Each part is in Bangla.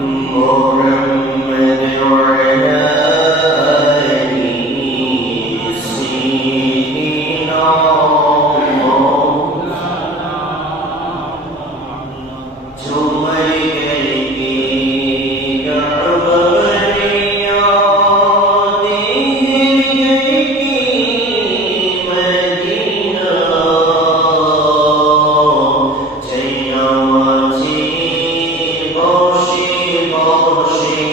محمد وعلى آله سيدنا झूमर करके काबा बनिया दिल करके मदीना चैया माची बसे बसे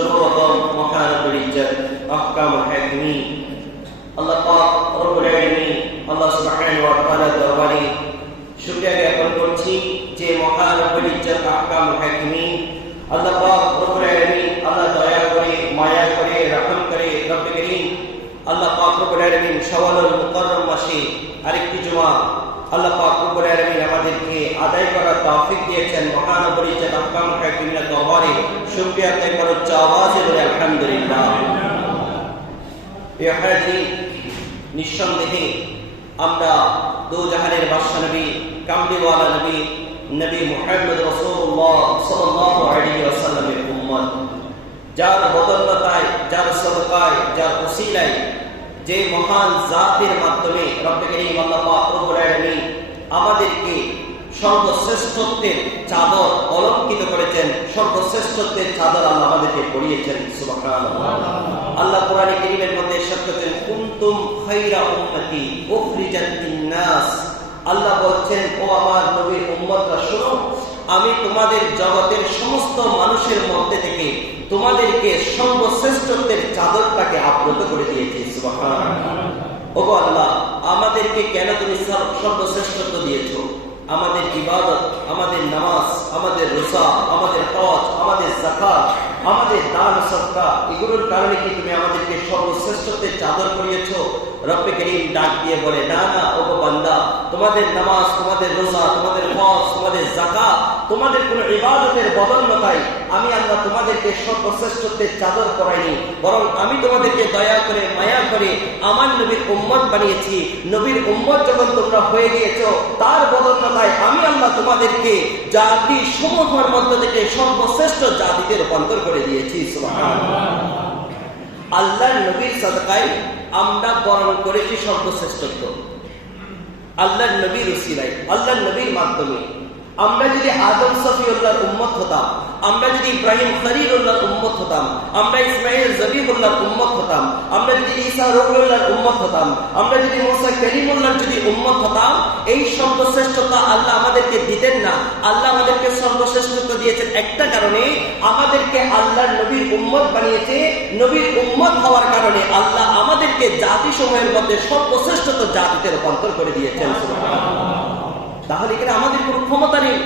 সর্বপ্রথম মহান রব্বুল ইজ্জত আহকামুল হাকিমিন আল্লাহ পাক রব্বুল আলামিন আল্লাহ সুবহানাহু ওয়া তাআলার দরবারে শুকরিয়া জ্ঞাপন করছি যে মহান রব্বুল ইজ্জত আহকামুল হাকিমিন আল্লাহ পাক রব্বুল আলামিন আল্লাহ দয়া করে মায়া করে রহম করে রব্বে করিম আল্লাহ পাক রব্বুল আলামিন শাওয়ালুল মুকাররম মাসে আরেকটি জুমা আল্লাহ পাক রব্বুল আলামিন আমাদেরকে আদায় করার তৌফিক দিয়েছেন। মহান রব্বুল ইজ্জত আহকামুল হাকিমিনের দরবারে শুকরিয়া আদায় করার আওয়াজে বলে আলহামদুলিল্লাহ। প্রিয় হাজির, নিঃসন্দেহে আমরা দু জাহানের বাদশা নবী কামলিওয়ালা নবী নবী মুহাম্মদ রাসূলুল্লাহ সাল্লাল্লাহু আলাইহি ওয়াসাল্লামের উম্মত, যার বদৌলতায়, যার সদকায়, যার ওসিলায়, যে মহান জাতের মাধ্যমে রব্বে করিম আল্লাহ পাক রব্বুল আলামিন আমাদেরকে সর্বশ্রেষ্ঠত্বের চাদর অলঙ্কিত করেছেন, সর্বশ্রেষ্ঠত্বের চাদর আল্লাহ আমাদেরকে পরিয়েছেন। সুবহানাল্লাহ। আল্লাহ কোরআনে কারীমের মধ্যে ইরশাদ করেছেন, কুনতুম খায়রা উম্মতি উখরিজাত লিন-নাস। আল্লাহ বলছেন, ও আমার নবীর উম্মতরা শোনো, আমি তোমাদের জগতের সমস্ত মানুষের মধ্যে থেকে তোমাদেরকে সর্বশ্রেষ্ঠত্বের চাদরটাকে আবৃত করে দিয়েছি। সুবহানাল্লাহ। ওগো আল্লাহ, আমাদেরকে কেন তুমি সর্বশ্রেষ্ঠত্ব দিয়েছো? আমাদের ইবাদত, আমাদের নামাজ, আমাদের রোজা, আমাদের হজ, আমাদের যাকাত, আমাদের দান সদকা, এগুলোর কারণে কি তুমি আমাদেরকে সর্বশ্রেষ্ঠত্বের চাদর পরিয়েছো? রব্বে করিম ডাক দিয়ে বলে, না না ওগো বান্দা, তোমাদের নামাজ, তোমাদের রোজা, তোমাদের হজ, তোমাদের যাকাত, তোমাদের কোনো ইবাদতের বদৌলতায় আমি আল্লাহ তোমাদেরকে সর্বশ্রেষ্ঠত্বের চাদর পরাইনি, বরং আমি তোমাদেরকে দয়া করে মায়া করে আমার নবীর উম্মত বানিয়েছি। নবীর উম্মত যখন তোমরা হয়ে গিয়েছো, তার বদৌলতায় আমি আল্লাহ তোমাদেরকে জাতি সমূহের মধ্য থেকে সর্বশ্রেষ্ঠ জাতিতে রূপান্তর করে দিয়েছি। সুবহানাল্লাহ। আল্লাহর নবীর সাদকায় আমরা বরণ করেছি সর্বশ্রেষ্ঠত্ব। আল্লাহর নবীর উসিলায়, আল্লাহর নবীর মাধ্যমে আমরা যদি আদম সফিউল্লাহর উম্মত হতাম, আমরা যদি ইব্রাহিম খলিলুল্লাহর উম্মত হতাম, আমরা ইসমাঈল জবিহুল্লাহর উম্মত হতাম, আমরা যদি ঈসা রূহুল্লাহর উম্মত হতাম, আমরা যদি মুসা কালিমুল্লাহর যদি উম্মত হতাম, এই সর্বশ্রেষ্ঠতা আল্লাহ আমাদেরকে দিতেন না। আল্লাহ আমাদেরকে সর্বশ্রেষ্ঠত্ব দিয়েছেন একটা কারণে, আমাদেরকে আল্লাহর নবীর উম্মত বানিয়েছে। নবীর উম্মত হওয়ার কারণে আল্লাহ আমাদেরকে জাতিসমূহের মধ্যে সর্বশ্রেষ্ঠত্ব জাতিতে রূপান্তর করে দিয়েছেন। তাহলে এখানে আমাদের কোনো ক্ষমতা নেই,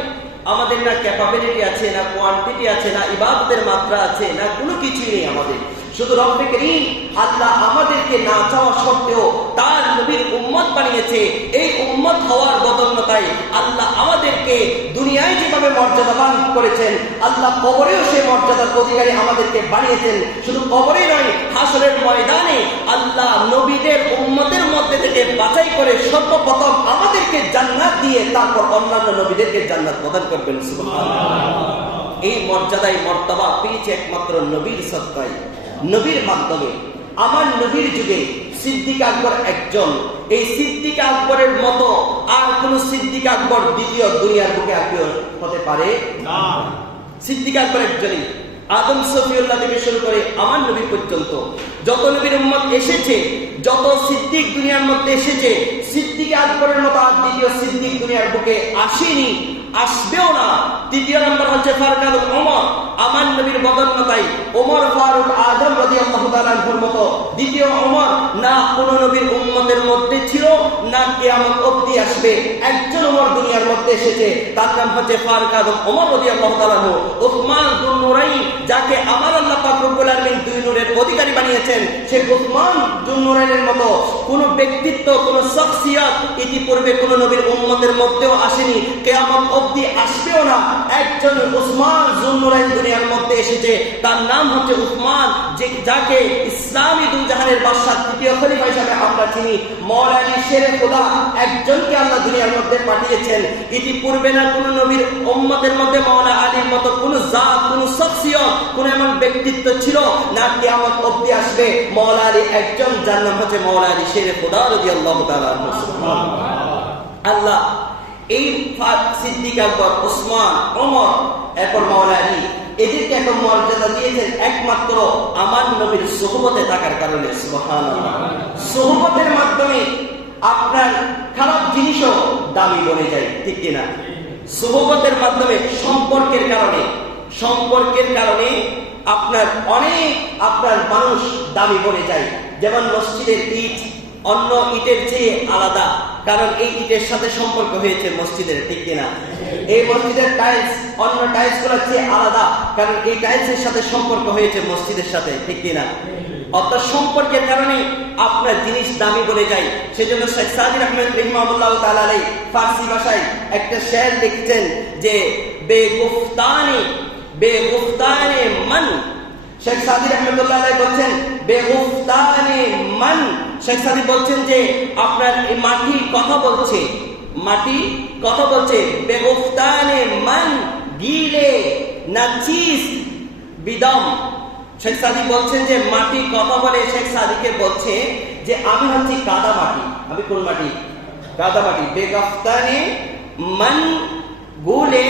আমাদের না ক্যাপাবিলিটি আছে, না কোয়ান্টিটি আছে, না ইবাদতের মাত্রা আছে, না কোনো কিছুই নেই আমাদের। শুধু রব্বে করিম আল্লাহ আমাদেরকে না চাওয়া সত্ত্বেও তার নবীর উম্মত বানিয়েছে। এই উম্মত হওয়ার বদৌলতায় আল্লাহ আমাদেরকে দুনিয়ায় যেভাবে মর্যাদাবান করেছেন, আল্লাহ কবরেও সেই মর্যাদার অধিকারী আমাদেরকে বানিয়েছেন। শুধু কবরে নয়, হাসরের ময়দানে আল্লাহ নবীদের উম্মতের মধ্যে থেকে বাছাই করে সর্বপ্রথম আমাদেরকে জান্নাত দিয়ে তারপর অন্যান্য নবীদেরকে জান্নাত প্রদান করবেন। সুবহানাল্লাহ। এই মর্যাদায় মর্তবা পেয়েছে একমাত্র নবীর সদকায়, নবীর মাধ্যমে। আমার নবীর যুগে সিদ্দিক আকবর একজন। এই সিদ্দিক আকবরের মতো আর কোন সিদ্দিক আকবর দ্বিতীয় দুনিয়ার বুকে আর কেউ হতে পারে না। সিদ্দিক আকবর একজনই। আদম সফিউল্লাহ থেকে শুরু করে আমার নবী পর্যন্ত যত নবীর উম্মত এসেছে, যত সিদ্দিক দুনিয়ার মধ্যে এসেছে, সিদ্দিক আকবরের মতো আর দ্বিতীয় সিদ্দিক দুনিয়ার বুকে আসেনি, আসবেও না। তৃতীয় নম্বর হচ্ছে ফারুক ওমর। আমার নবীর বদৌলতায় ওমর ফারুক আজম রাদিয়াল্লাহু তাআলা আনহুর মতো দ্বিতীয় ওমর না কোন নবীর উম্মতের মধ্যে ছিল, না কিয়ামত অবধি আসবে। একজন ওমর দুনিয়ার মধ্যে এসেছে, তার নাম হচ্ছে ফারুক আজম ওমর রাদিয়াল্লাহু তাআলা আনহু। উসমান যুন নুরাইন, যাকে আমার আল্লাহ পাক রব্বুল আলামিন দুই নূরের অধিকারী বানিয়েছেন, সেই উসমান যুন নুরাইনের মতো কোন ব্যক্তিত্ব, কোন শখসিয়ত ইতিপূর্বে কোন নবীর উম্মতের মধ্যেও আসেনি, কিয়ামত অবধি আসবেও না। একজন উসমান যুন নুরাইন দুনিয়ার মধ্যে এসেছে, তার নাম হচ্ছে উসমান, যাকে ইসলামী দুজাহানের বাদশা তৃতীয় খলিফা হিসেবে আমরা চিনি। মাওলা আলী শেরে খোদা একজনকে আল্লাহ দুনিয়ার মধ্যে পাঠিয়েছেন। ইতিপূর্বে না কোন নবীর উম্মতের মধ্যে মাওলা আলীর মতো কোন জাত, কোন শখসিয়ত, কোন এমন ব্যক্তিত্ব ছিল না, কিয়ামত অবধি আসবে। মাওলা আলী একজন, যার নাম হচ্ছে মাওলা আলী শেরে খোদা রাদিয়াল্লাহু তাআলা আনহু। আল্লাহ এই সিদ্দিক আকবর, ওসমান, ওমর, এরপর মাওলা আলী, এদেরকে এত মর্যাদা দিয়েছেন একমাত্র আমার নবীর সুহবতে থাকার কারণে। সুবহানাল্লাহ। সুহবতের মাধ্যমে আপনার খারাপ জিনিসও দামি বনে যায়, ঠিক কিনা? সুহবতের মাধ্যমে সম্পর্কের কারণে আপনার অনেক মানুষ দামি বনে যায়। যেমন মসজিদের ইট অন্য ইটের চেয়ে আলাদা, কারণ এই ইটের সাথে সম্পর্ক হয়েছে মসজিদের, ঠিক কিনা? এই মসজিদের টাইলস অন্য টাইলস গুলোর চেয়ে আলাদা, কারণ এই টাইলসের সাথে সম্পর্ক হয়েছে মসজিদের সাথে, ঠিক কিনা? অর্থাৎ সম্পর্কের কারণে আপনার জিনিস দামি বলে যায়। সেজন্য শেখ সাদি আহমেদ রহিমাহুল্লাহ তাআলা আলাইহি ফার্সি ভাষায় একটা শের লিখেছেন যে বেগুফতানে মান। শেখ সাদি রহমতুল্লাহ আলাইহি বলছেন বেগুফতানে মান। শেখ সাদি বলছেন যে আপনার এই মাটি কথা বলছে বেগুফতানে মান গিলে নাচিস বিদম। শেখ সাদি বলছেন যে মাটি কথা বলে। শেখ সাদিকে বলছে যে আমি হচ্ছি কাদা মাটি। আমি কোন মাটি? কাদা মাটি। বেগুফতানে মান গুলে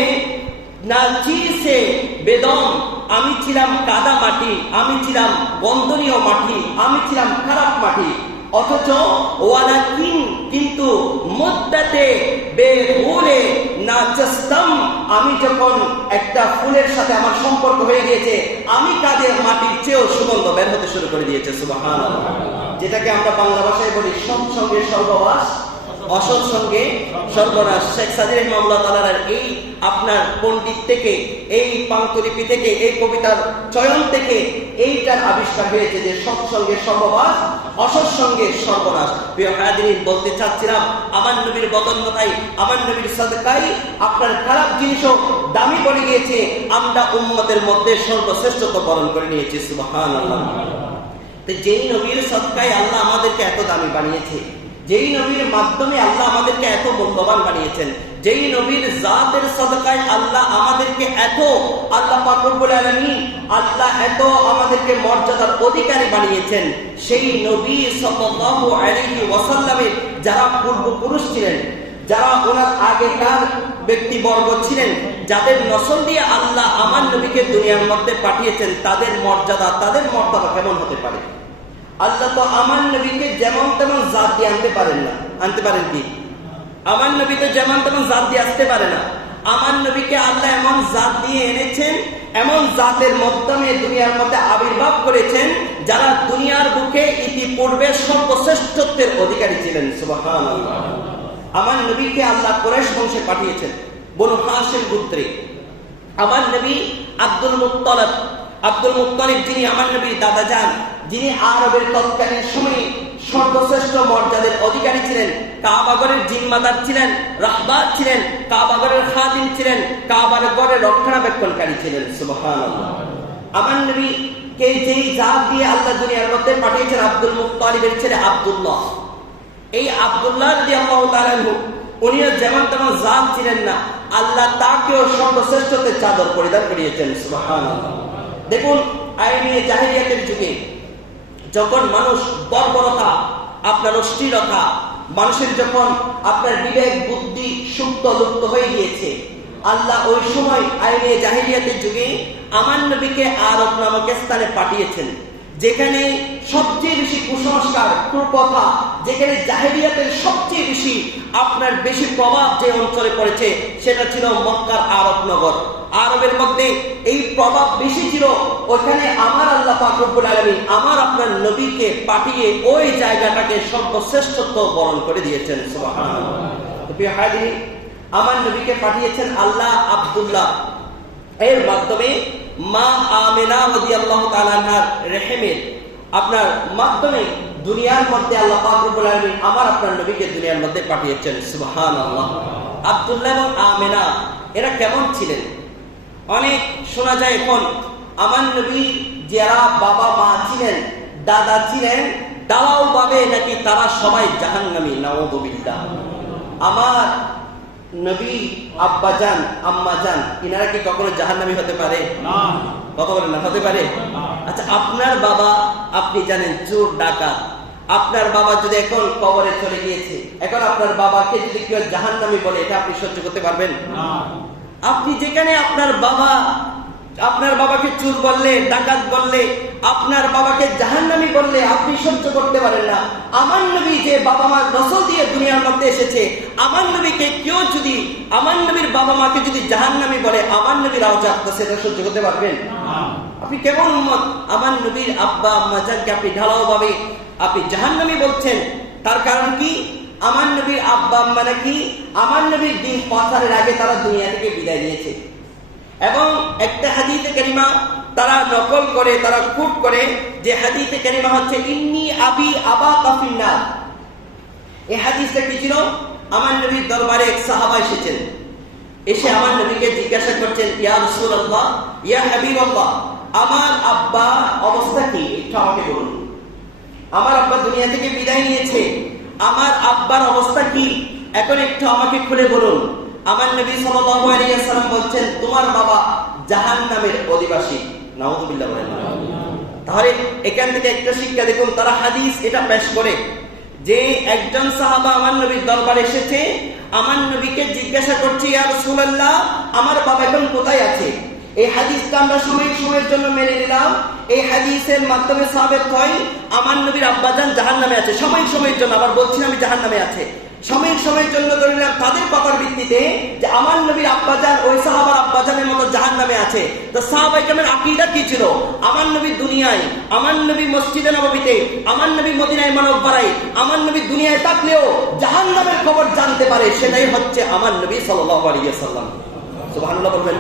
নাচিসে বেদম। আমি ছিলাম কাদা মাটি, আমি ছিলাম গন্ধনীয় মাটি, আমি ছিলাম খারাপ মাটি। অথচ ওয়ালাকিন কিন্তু মুদ্দাতে বেগুলে নাচস্তম, আমি যখন একটা ফুলের সাথে আমার সম্পর্ক হয়ে গিয়েছে, আমি কাদের মাটির চেয়েও সুগন্ধ বের হতে শুরু করে দিয়েছে। সুবহানাল্লাহ। যেটাকে আমরা বাংলা ভাষায় বলি সৎসঙ্গে স্বর্গবাস, অসৎ সঙ্গে সর্বনাশ। শেখ সাদি রহমাহুল্লাহ তাআলার এই আপনার পণ্ডিত থেকে, এই পান্তুলিপি থেকে, এই কবিতার চয়ন থেকে এইটার আবিষ্কার হয়েছে যে সৎসঙ্গে সর্ববাস, অসৎ সঙ্গে সর্বনাশ। প্রিয় হাজিরিন, বলতে চাচ্ছিলাম আমার নবীর বদনতায়, আমার নবীর সাদকায় আপনার খারাপ জিনিসও দামি বলে গিয়েছে। আমরা উম্মতের মধ্যে সর্বশ্রেষ্ঠত্ব বরণ করে নিয়েছি। সুবহানাল্লাহ। তো যেই নবীর সাদকায় আল্লাহ আমাদেরকে এত দামি বানিয়েছে, যেই নবীর মাধ্যমে আল্লাহ আমাদেরকে এত মূল্যবান বানিয়েছেন, যেই নবীর জাতের সাদকায় আল্লাহ আমাদেরকে এত, আল্লাহ পাক রব্বুল আলামিন আল্লাহ এত আমাদেরকে মর্যাদার অধিকারী বানিয়েছেন, সেই নবী সাল্লাল্লাহু আলাইহি ওয়াসাল্লামের যারা পূর্বপুরুষ ছিলেন, যারা ওনার আগেকার ব্যক্তিবর্গ ছিলেন, যাদের নসল দিয়ে আল্লাহ আমার নবীকে দুনিয়ার মধ্যে পাঠিয়েছেন, তাদের মর্যাদা কেমন হতে পারে? আল্লাহ তো আমার নবীকে যেমন তেমন জাত দিয়ে আনতে পারেন না। আনতে পারেন কি? আমার নবী তো যেমন তেমন জাত দিয়ে আসতে পারে না। আমার নবীকে আল্লাহ এমন জাত দিয়ে এনেছেন, এমন জাতের মাধ্যমে দুনিয়ার মধ্যে আবির্ভাব করেছেন, যারা দুনিয়ার বুকে ইতিপূর্বে সর্বশ্রেষ্ঠত্বের অধিকারী ছিলেন। সুবহানাল্লাহ। আমার নবীকে আল্লাহ কুরাইশ বংশে পাঠিয়েছেন, বনু হাশিম গোত্রে। আমার নবী আব্দুল মুত্তালিব যিনি আমার নবীর দাদা যান, যিনি আরবের তৎকালীন সময়ে সর্বশ্রেষ্ঠ মর্যাদার অধিকারী ছিলেন, কাবাগরের জিম্মাদার ছিলেন, রাহবার ছিলেন, কাবাগরের খাদিম ছিলেন, কাবাগরের রক্ষণাবেক্ষণকারী ছিলেন। সুবহানাল্লাহ। আমার নবীকে যেই জাত দিয়ে আল্লাহ দুনিয়ার মধ্যে পাঠিয়েছেন, আব্দুল মুত্তালিবের ছেলে আব্দুল্লাহ। এই আব্দুল্লাহ রাদিয়াল্লাহু তাআলা আনহু, উনিও যেমন তেমন জাত ছিলেন না, আল্লাহ তাকেও সর্বশ্রেষ্ঠত্বের চাদর পরিধান করিয়েছেন। সুবহানাল্লাহ। দেখুন, আইনে জাহেলিয়াতের যুগে যখন মানুষ বর্বরতা, আপনার অশ্লীলতা, মানুষের যখন আপনার বিবেক বুদ্ধি সুপ্ত লুপ্ত হয়ে গিয়েছে, আল্লাহ ওই সময় আইনে জাহেলিয়াতের যুগে আমার নবীকে আরব নামক স্থানে পাঠিয়েছেন, যেখানে সবচেয়ে বেশি কুসংস্কার, কুকথা, যেখানে জাহেলিয়াতের সবচেয়ে বেশি আপনার বেশি প্রভাব যে অঞ্চলে পড়েছে, সেটা ছিল মক্কার আরব নগর। আরবের মধ্যে এই প্রভাব বেশি ছিল। ওখানে আমার আল্লাহ পাক রব্বুল আলামিন আমার আপনার নবীকে পাঠিয়ে ওই জায়গাটাকে সর্বশ্রেষ্ঠত্ব বরণ করে দিয়েছেন। সুবহানাল্লাহ। আমার নবীকে পাঠিয়েছেন আল্লাহ আব্দুল্লাহ এর মাধ্যমে, মা আমেনা রাদিয়াল্লাহু তাআলা আনহার রেহেমের আপনার মাধ্যমে দুনিয়ার মধ্যে আল্লাহ পাক রব্বুল আলামিন আমার আপনার নবীকে দুনিয়ার মধ্যে পাঠিয়েছেন। সুবহানাল্লাহ। আব্দুল্লাহ এবং আমেনা এরা কেমন ছিলেন? অনেক শোনা যায় এখন আমার নবী যারা বাবা মা ছিলেন, দাদা ছিলেন, দালাও ভাবে নাকি তারা সবাই জাহান্নামী। নাউযুবিল্লাহ। আমার নবী আব্বাজান আম্মাজান ইনারা কি কখনো জাহান্নামী হতে পারে? না। কথা বলেন না, হতে পারে? আচ্ছা, আপনার বাবা, আপনি জানেন চোর ডাকাত, আপনার বাবা যদি এখন কবরে চলে গিয়েছে, এখন আপনার বাবাকে যদি কেউ জাহান্নামী বলে, এটা আপনি সহ্য করতে পারবেন? না। আপনি যেখানে আপনার বাবাকে চোর বললে, ডাকাত বললে, আপনার বাবাকে জাহান্নামী বললে আপনি সহ্য করতে পারেন না। আমার নবী যে বাবা মার নসল দিয়ে দুনিয়ার মধ্যে এসেছে, আমার নবীকে কেউ যদি, আমার নবীর বাবা মাকে যদি জাহান্নামী বলে, আমার নবীর আওয়াজ সেটা সহ্য করতে পারবেন? আপনি আপনি কেমন উম্মত, আমার নবীর আব্বা আম্মা জানকে আপনি ঢালাওভাবে আপনি জাহান্নামী বলছেন। তার কারণ কি? আমার নবীর আব্বা আম্মা নাকি আমার নবীর দিন পৌঁছানোর আগে তারা দুনিয়া থেকে বিদায় নিয়েছে। এবং একটা হাদিসে কারিমা তারা নকল করে, তারা কোট করে, যে হাদিসে কারিমা হচ্ছে ইন্নী আবি আবা কাফিন্নার। এই হাদিসটা কি ছিল? আমার নবীর দরবারে এক সাহাবা এসেছেন, এসে আমার নবীকে জিজ্ঞাসা করছেন, ইয়া রাসূলুল্লাহ, ইয়া হাবিবাল্লাহ, আমার আব্বা অবস্থা কি একটু আমাকে বলুন। আমার আব্বা দুনিয়া থেকে বিদায় নিয়েছে, আমার আব্বার অবস্থা কি এখন একটু আমাকে খুলে বলুন। আমার নবী সাল্লাল্লাহু আলাইহি ওয়াসাল্লাম বলছেন, তোমার বাবা জাহান্নামের অধিবাসী। নাউযুবিল্লাহ বলেন। তাহলে এখান থেকে একটা শিক্ষা দেখুন, তারা হাদিস এটা পেশ করে যে একজন সাহাবা আমার নবীর দরবারে এসেছে, আমার নবীকে জিজ্ঞাসা করছে, ইয়া রাসূলুল্লাহ, আমার বাবা এখন কোথায় আছে? এই হাদিসটা আমরা সময়ের জন্য মেনে নিলাম। এই হাদিসের মাধ্যমে সাহাবেত হয় আমার নবীর আব্বাজান জাহান্নামে আছে। সময়ের জন্য, আবার বলছি না আমি জাহান্নামে আছে, সময়ের জন্য ধরে নিলাম তাদের কথার ভিত্তিতে যে আমার নবীর আব্বাজান ওই সাহাবার আব্বাজানের মতো জাহান্নামে আছে। তো সাহাবায়ে কেরামের আকীদা কি ছিল? আমার নবী দুনিয়ায়, আমার নবী মসজিদে নববীতে, আমার নবী মদিনায় মুনাওয়ারায়, আমার নবী দুনিয়ায় থাকলেও জাহান্নামের খবর জানতে পারে, সেটাই হচ্ছে আমার নবী সাল্লাল্লাহু আলাইহি ওয়াসাল্লাম। সুবহানাল্লাহ বলবেন।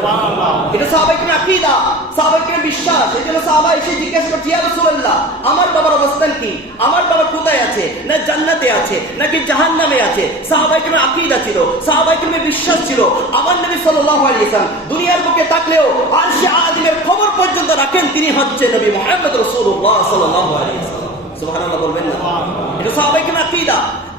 এটা সাহাবায়ে কেরামের আকীদা, সাহাবায়ে কেরামের বিশ্বাস। এজন্য সাহাবা এসে জিজ্ঞাসা করছে, ইয়া রাসূলুল্লাহ, আমার বাবার অবস্থান কি? আমার বাবা কোথায় আছে? না জান্নাতে আছে নাকি জাহান্নামে আছে? সাহাবায়ে কেরামের আকীদা ছিল, সাহাবায়ে কেরামের বিশ্বাস ছিল। আমার নবী সাল্লাল্লাহু আলাইহি ওয়াসাল্লাম দুনিয়ার বুকে থাকলেও আরশে আযিমের খবর পর্যন্ত রাখেন, তিনি হচ্ছে নবী মুহাম্মদ রাসূলুল্লাহ সাল্লাল্লাহু আলাইহি ওয়াসাল্লাম। সুবহানাল্লাহ বলবেন না? এটা সাহাবায়ে কেরামের আকীদা।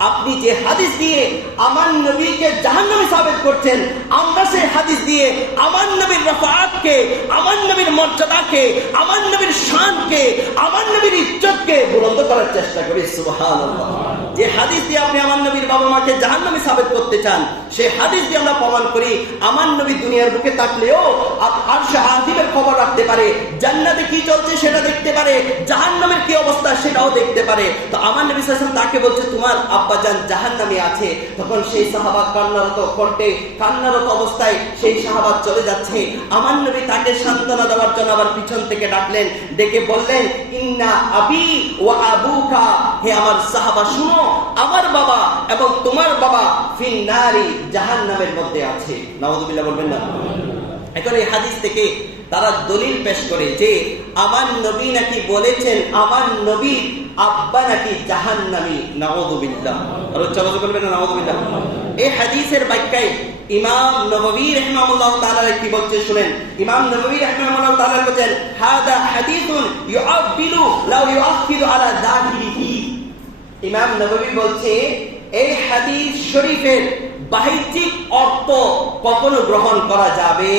আপনি যে হাদিস দিয়ে আমার নবীকে জাহান্নামী সাবিত করছেন, আমরা সেই হাদিস দিয়ে আমার নবীর রফাআতকে, আমার নবীর মর্যাদাকে, আমার নবীর শানকে, আমার নবীর ইজ্জতকে বুলন্দ করার চেষ্টা করি। সুবহানাল্লাহ। যে হাদিস দিয়ে আপনি আমার নবীর বাবা মাকে জাহান্নামী সাবিত করতে চান, সেই হাদিস দিয়ে আমরা প্রমাণ করি আমার নবী দুনিয়ার বুকে থাকলেও আরশে আযিমের খবর রাখতে পারে, জান্নাতে কি চলছে সেটা দেখতে পারে, জাহান্নামের কি অবস্থা সেটাও দেখতে পারে। তো আমার নবী সাল্লাল্লাহু আলাইহি ওয়াসাল্লাম তাকে বলছে, তোমার আব্বাজান জাহান্নামে আছে। তখন সেই সাহাবা কান্নারত কণ্ঠে, কান্নারত অবস্থায় সেই সাহাবা চলে যাচ্ছে। আমার নবী তাকে সান্ত্বনা দেওয়ার জন্য আবার পিছন থেকে ডাকলেন, ডেকে বললেন, ইন্না আবি ওয়া আবুকা, হে আমার সাহাবা শুনো, আমার বাবা এবং তোমার বাবা ফিন নারি, জাহান্নামের মধ্যে আছে। নাউযুবিল্লাহ বলবেন না? এখন এই হাদিস থেকে তারা দলিল পেশ করে যে আমার নবী নাকি বলেছেন আমার নবী আব্বা নাকি জাহান্নামী। নাউযুবিল্লাহ। আর উচ্চারণ করবেন না নাউযুবিল্লাহ। এই হাদিসের ব্যাখ্যায় ইমাম নববী রাহিমাহুল্লাহ তাআলা কি বলছে শুনেন। ইমাম নববী রাহিমাহুল্লাহ তাআলা বলেন, হাদা হাদিসুন ইউআবিলু লাউ ইউআখিদু আলা যাহিরিহি। ইমাম নববী বলছে এই হাদিস শরীফের বাহ্যিক অর্থ কখনো গ্রহণ করা যাবে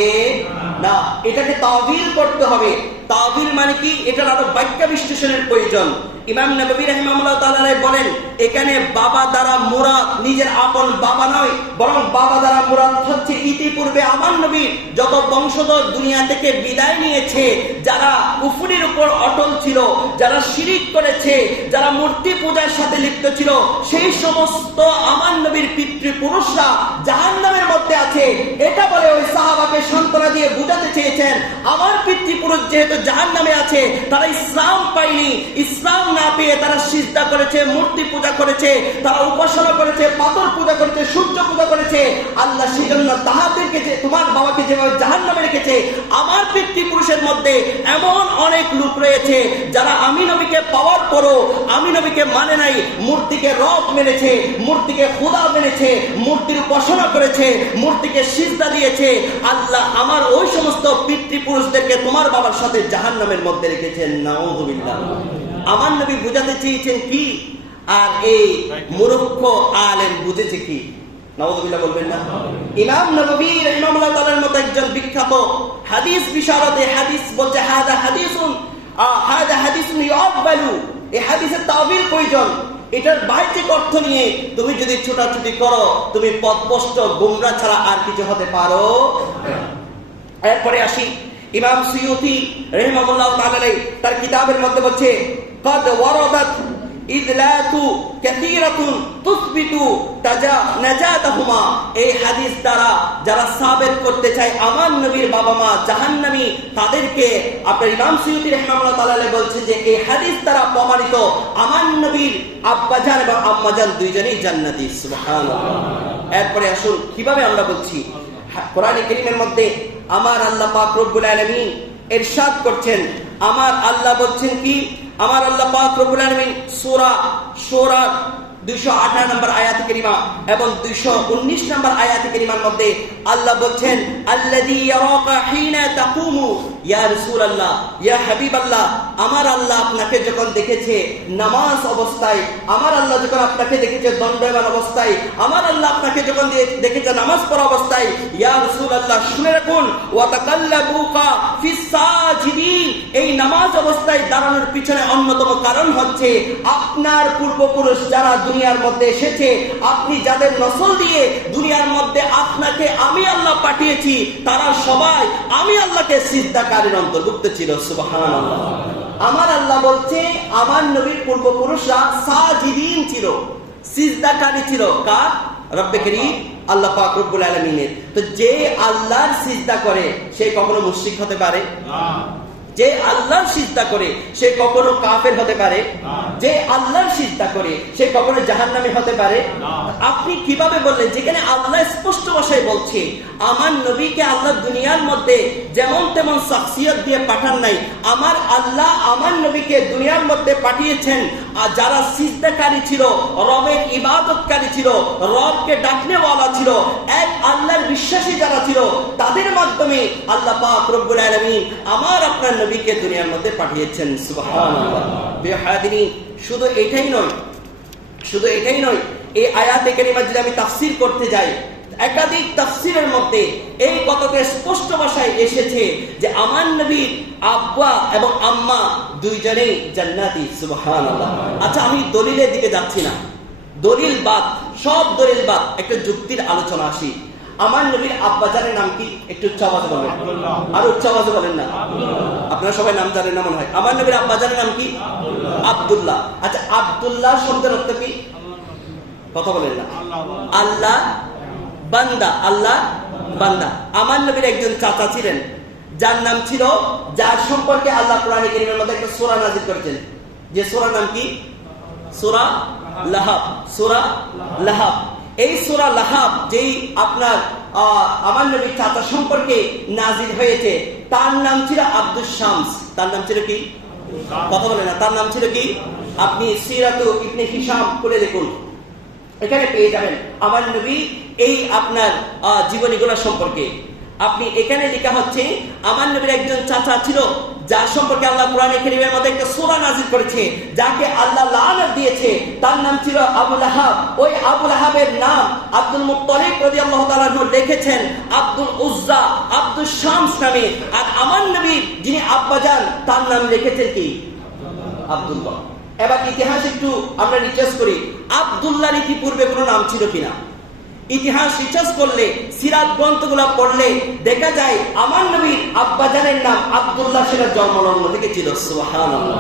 না, এটাকে তাওয়িল করতে হবে। তাওয়িল মানে কি? এটার আরো ব্যাখ্যা বিশ্লেষণের প্রয়োজন। ইমাম নববী রাহিমাহুল্লাহ তাআলা বলেন, এখানে বাবা দ্বারা মুরাদ নিজের আপন বাবা নয়, বরং বাবা দ্বারা মুরাদ হচ্ছে ইতিপূর্বে আমার নবী যত বংশধর দুনিয়া থেকে বিদায় নিয়েছে, যারা কুফরির উপর অটল ছিল, যারা শিরিক করেছে, যারা মূর্তি পূজার সাথে লিপ্ত ছিল, সেই সমস্ত আমার নবীর পিতৃপুরুষরা জাহান্নামের মধ্যে আছে। এটা বলে ওই সাহাবাকে সান্ত্বনা দিয়ে বুঝাতে চেয়েছেন, আমার পিতৃপুরুষ যেহেতু জাহান্নামে আছে, তারা ইসলাম পায়নি, ইসলাম না পেয়ে তারা সিজদা করেছে, মূর্তি পূজা করেছে, তারা উপাসনা করেছে, পাথর পূজা করেছে, সূর্য পূজা করেছে। আল্লাহ সেজন্য তাহাদেরকে, যে তোমার বাবাকে যেভাবে জাহান্নামে রেখেছে, আমার পিতৃপুরুষের মধ্যে এমন অনেক লোক রয়েছে যারা আমি নবীকে পাওয়ার পরও আমি নবীকে মানে নাই, মূর্তিকে রব মেনেছে, মূর্তিকে খোদা মেনেছে, মূর্তির উপাসনা করেছে, মূর্তিকে সিজদা দিয়েছে। আল্লাহ আমার ওই সমস্ত পিতৃপুরুষদেরকে তোমার বাবার সাথে জাহান্নামের মধ্যে রেখেছেন। নাউযুবিল্লাহ। আমার নবী বুঝাতে চেয়েছেন কি, আর এই মূর্খ আলেম বুঝেছে কি? নাউযুবিল্লাহ বলবেন না? ইমাম নববী রাহিমাহুল্লাহ তাআলার মতো একজন বিখ্যাত হাদিস বিশারদ হাদিস বলছে, হাদা হাদিসুন ইউআবালু, এই হাদিসের তাওয়িল প্রয়োজন। এটার বাহ্যিক অর্থ নিয়ে তুমি যদি ছোটাছুটি করো, তুমি পথভ্রষ্ট গোমরা ছাড়া আর কিছু হতে পারো। এরপরে আসি ইমাম সুয়ুতি রাহিমাহুল্লাহ তাআলা তার কিতাবের মধ্যে বলছে, قد وردت ইদলাতু কাসীরাতুন তুসবিতু নাজাতাহুমা। এই হাদিস দ্বারা যারা সাবিত করতে চায় আমার নবীর বাবা মা জাহান্নামী, তাদেরকে আপনার ইমাম সুয়ুতী রাহমাতুল্লাহ তাআলা বলছে যে এই হাদিস দ্বারা প্রমাণিত আমার নবীর আব্বাজান এবং আম্মাজান দুইজনেই জান্নাতি। সুবহানাল্লাহ। এরপরে আসুন কিভাবে আমরা বলছি। কোরআন কারীমের মধ্যে আমার আল্লাহ পাক রব্বুল আলামিন ইরশাদ করছেন, আমার আল্লাহ বলছেন কি, আমার আল্লাহ পাক রব্বুল আলামিন সূরা সূরা 218 নম্বর আয়াত কারিমা এবং 219 নম্বর আয়াত কারিমার মধ্যে আল্লাহ বলছেন, আল্লাযী ইয়ারাকা হিনা তাকুমু, ইয়া রাসূলুল্লাহ, ইয়া হাবিবাল্লাহ, আমার আল্লাহ আপনাকে যখন দেখেছে নামাজ অবস্থায়, আমার আল্লাহ যখন আপনাকে দেখেছে দণ্ডায়মান অবস্থায়, আমার আল্লাহ আপনাকে যখন দেখেছে নামাজ পড়া অবস্থায়, ইয়া রাসূলুল্লাহ শুনে রাখুন, ওয়া তাকাল্লাবুকা ফিস সাজিদিন, এই নামাজ অবস্থায় দাঁড়ানোর পিছনে অন্যতম কারণ হচ্ছে আপনার পূর্বপুরুষ যারা দুনিয়ার মধ্যে এসেছে, আপনি যাদের নসল দিয়ে দুনিয়ার মধ্যে আপনাকে আমি আল্লাহ পাঠিয়েছি, তারা সবাই আমি আল্লাহকে সিজদাকারীর অন্তর্ভুক্ত ছিল। সুবহানাল্লাহ। আমার আল্লাহ বলছে আমার নবীর পূর্বপুরুষরা সাজিদিন ছিল, সিজদাকারী ছিল। কার? রব্বে কারীম আল্লাহ পাক রব্বুল আলামিনের। তো যে আল্লাহর সিজদা করে সে কখনো মুশরিক হতে পারে না। যে আল্লাহর সিজদা করে সে কখনো কাফের হতে পারে না। যে আল্লাহর সিজদা করে সে কখনো জাহান্নামী হতে পারে না। আপনি কিভাবে বললেন, যেখানে আল্লাহ স্পষ্ট ভাষায় বলছে আমার নবীকে আল্লাহ দুনিয়ার মধ্যে যেমন তেমন শাখসিয়ত দিয়ে পাঠান নাই, আমার আল্লাহ আমার নবীকে দুনিয়ার মধ্যে পাঠিয়েছেন আর যারা সিজদাকারী ছিল, রবের ইবাদতকারী ছিল, রবকে ডাকনেওয়ালা ছিল, এক আল্লাহর বিশ্বাসী যারা ছিল, তাদের মাধ্যমে আল্লাহ পাক রব্বুল আলামিন আমার আপনার নবীকে দুনিয়ার মধ্যে পাঠিয়েছেন। সুবহানাল্লাহ। বেহাদিনী শুধু এটাই নয়, শুধু এটাই নয়, এই আয়াতে কারিমা যদি আমি তাফসীর করতে যাই, একাধিক তাফসীরের মধ্যে এই কথাটা স্পষ্ট ভাষায় এসেছে যে আমার নবীর আব্বা এবং আম্মা দুইজনেই জান্নাতি। সুবহানাল্লাহ। আচ্ছা, আমি দলিলের দিকে যাচ্ছি না, দলিল বাদ, সব দলিল বাদ, একটা যুক্তির আলোচনা আসি। আমার নবীর আব্বাজানের নাম কি? একটু উচ্চ আওয়াজে বলেন, আর উচ্চ আওয়াজে বলেন না, আপনারা সবাই নাম জানেন না মনে হয়। আমার নবীর আব্বাজানের নাম কি? আব্দুল্লাহ। আচ্ছা, আব্দুল্লাহ শব্দের অর্থ কি? কথা বলেন না। আল্লাহ বান্দা, আল্লাহ বান্দা। আমার নবীর একজন চাচা ছিলেন যার নাম ছিল, যার সম্পর্কে আল্লাহ কোরআনে কারীমের মধ্যে একটা সূরা নাযিল করেছেন, যে সূরার নাম কি? সূরা লাহাব। সূরা লাহাব। এই সূরা লাহাব যেই আপনার আমার নবীর চাচা সম্পর্কে নাযিল হয়েছে, তার নাম ছিল আব্দুস শামস। তার নাম ছিল কি? কথা বলে না। তার নাম ছিল কি? আপনি সিরাতু ইবনে হিশাম পড়ে দেখুন, এখানে পেয়ে যাবেন আমার নবী এই আপনার জীবনীগুলো সম্পর্কে। আপনি এখানে লেখা হচ্ছে আমার নবীর একজন চাচা ছিল যার সম্পর্কে আল্লাহ কোরআনে কারীমের মধ্যে একটা সূরা নাযিল করেছে, যাকে আল্লাহ লানত দিয়েছে। তার নাম ছিল আবু লাহাব। ওই আবু লাহাবের নাম আব্দুল মুত্তালিব রাদিয়াল্লাহু তাআলা আনহু লিখেছেন আব্দুল উজ্জা, আব্দুস শামস নামে। আর আমার নবী যিনি আব্বাজান, তার নাম লিখেছেন কি? আব্দুল্লাহ। এবার ইতিহাস একটু আমরা রিসার্চ করি, আব্দুল্লাহর কি পূর্বে কোনো নাম ছিল কিনা? ইতিহাস রিসার্চ করলে, সিরাত গ্রন্থগুলো পড়লে দেখা যায় আমার নবীর আব্বাজানের নাম আব্দুল্লাহ, সেটা জন্মলগ্ন থেকে ছিল। সুবহানাল্লাহ।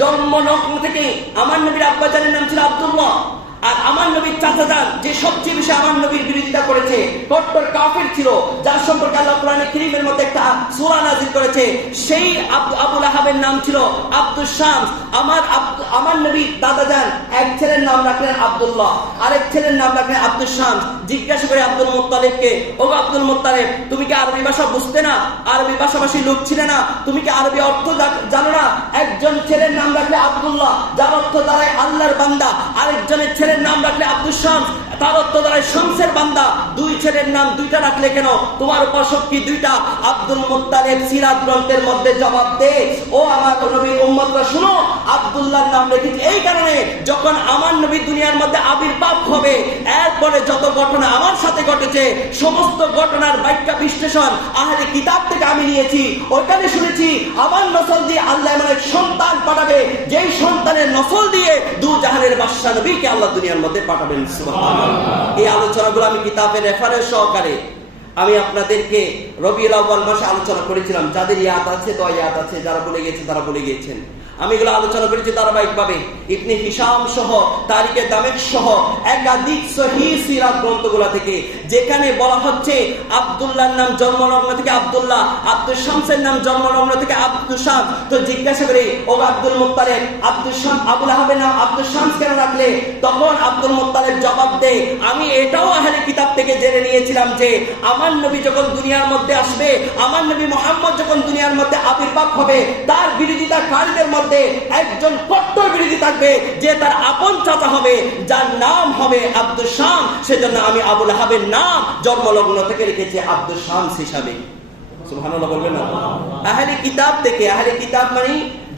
জন্মলগ্ন থেকে আমার নবীর আব্বাজানের নাম ছিল আব্দুল্লাহ। আর আমার নবীর চাচাজান যে সবচেয়ে বেশি আমার নবীর বিরোধিতা করেছে, কট্টর কাফির ছিল, যার সম্পর্কে আল্লাহ কোরআনে কারীমের মধ্যে একটা সূরা নাযিল করেছে, সেই আবু লাহাবের নাম ছিল আব্দুস শামস। আমার নবীর দাদাজান এক ছেলের নাম রাখলেন আব্দুল্লাহ, আরেক ছেলের নাম রাখলেন আব্দুস শামস। জিজ্ঞাসা করে আব্দুল মুত্তালিবকে, ও আব্দুল মুত্তালিব, তুমি কি আরবি ভাষা বুঝতে না? আরবি ভাষাভাষী লোক ছিলে না? তুমি কি আরবি অর্থ জানো না? একজন ছেলের নাম রাখলে আব্দুল্লাহ, যার অর্থ দাঁড়ায় আল্লাহর বান্দা, আরেকজনের ছেলের নাম রাখলে আব্দুস শামস, তার অর্থ দাঁড়ায় শামসের বান্দা। দুই ছেলের নাম দুইটা রাখলে কেন? তোমার উপাসক কি দুইটা? আব্দুল মুত্তালিব সিরাত গ্রন্থের মধ্যে জবাব দে, ও আমার নবীর উম্মতরা শুনো, আব্দুল্লাহর নাম রেখেছি এই কারণে, যখন আমার নবী দুনিয়ার মধ্যে আবির্ভাব হবে, এরপরে যত ঘটনা আমার সাথে ঘটেছে, সমস্ত ঘটনার ব্যাখ্যা বিশ্লেষণ আহলে কিতাব থেকে আমি নিয়েছি। ওইখানে শুনেছি আমার নসল দিয়ে আল্লাহ এমন এক সন্তান পাঠাবে, যেই সন্তানের নসল দিয়ে দু জাহানের বাদশা নবীকে আল্লাহ দুনিয়ার মধ্যে পাঠাবেন। সুবহানাল্লাহ। এই আলোচনাগুলো আমি কিতাবের রেফারেন্স সহকারে আমি আপনাদেরকে রবিউল আউয়াল মাসে আলোচনা করেছিলাম। যাদের ইয়াদ আছে তো ইয়াদ আছে, যারা ভুলে গেছেন তারা ভুলে গিয়েছেন। আমি এগুলো আলোচনা করেছি ধারাবাহিকভাবে। ইবনে হিশাম সহ তারিখে দামেক সহ একাধিক সহিহ সিরাত গ্রন্থগুলো থেকে, যেখানে বলা হচ্ছে আব্দুল্লাহর নাম জন্মলগ্ন থেকে আব্দুল্লাহ, আব্দুল শামসের নাম জন্মলগ্ন থেকে আব্দুল শামস। তো জিজ্ঞাসা করি, ও আব্দুল মুত্তালিব, আব্দুল শামস আবুল আহাবের নাম আব্দুল শামস কেন রাখলে? তখন আব্দুল মুত্তালিব জবাব দেয়, আমি এটাও আহলে কিতাব থেকে জেনে নিয়েছিলাম যে আমার নবী যখন দুনিয়ার মধ্যে আসবে, আমার নবী মুহাম্মদ যখন দুনিয়ার মধ্যে আবির্ভাব হবে, তার বিরোধিতাকারীদের মধ্যে একজন কট্টর বিরোধী থাকবে, যে তার আপন চাচা হবে, যার নাম হবে আব্দুল শামস। সেজন্য আমি আবুল আহাবের নাম জন্মলগ্ন থেকে রেখেছি আব্দুল শামস হিসাবে। সুবহানাল্লাহ বলবেন না? আহলে কিতাব থেকে, আহলে কিতাব মানে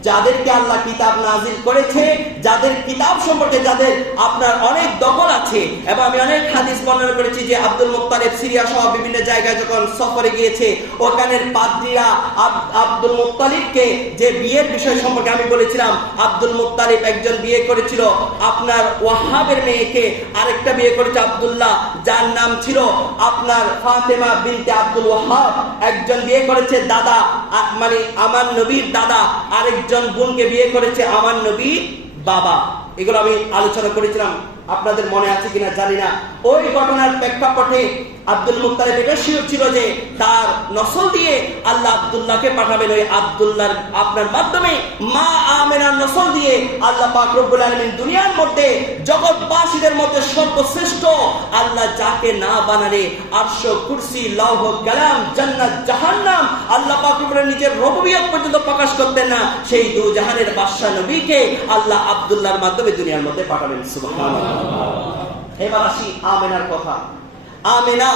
যাদেরকে আল্লাহ কিতাব নাজিল করেছে, যাদের কিতাব সম্পর্কে যাদের আপনার অনেক দখল আছে। এবং আমি অনেক হাদিস বর্ণনা করেছি যে আব্দুল মুত্তালিব সিরিয়া সহ বিভিন্ন জায়গায় যখন সফরে গিয়েছে, ওখানের পাদ্রীরা আব্দুল মুত্তালিবকে যে বিয়ের বিষয় সম্পর্কে আমি বলেছিলাম, আব্দুল মুত্তালিব একজন বিয়ে করেছিল আপনার ওয়াহাবের মেয়েকে, আরেকটা বিয়ে করেছে আব্দুল্লাহ, যার নাম ছিল আপনার ফাতেমা বিনতে আব্দুল ওয়াহাব। একজন বিয়ে করেছে দাদা, মানে আমার নবীর দাদা, আরেকজন বোনকে বিয়ে করেছে আমার নবীর বাবা। এগুলো আমি আলোচনা করেছিলাম, আপনাদের মনে আছে কিনা জানি না। ওই ঘটনার প্রেক্ষাপটে আব্দুল মুত্তালিব এটা শিওর ছিল যে তার নসল দিয়ে আল্লাহ আব্দুল্লাহকে পাঠাবেন। ওই আব্দুল্লাহর আপনার মাধ্যমে মা আমেনার নসল দিয়ে আল্লাহ পাক রব্বুল আলামিন দুনিয়ার মধ্যে জগৎবাসীদের মধ্যে সর্বশ্রেষ্ঠ, আল্লাহ যাকে না বানালে আরশ, কুরসি, লৌহ, কালাম, জান্নাত, জাহান্নাম আল্লাহ পাক রব্বুল আলামিন নিজের রুবুবিয়ত পর্যন্ত প্রকাশ করতেন না, সেই দু জাহানের বাদশা নবীকে আল্লাহ আব্দুল্লাহর মাধ্যমে দুনিয়ার মধ্যে পাঠাবেন। সুবহানাল্লাহ। এবার আসি আমেনার কথা। আমেনা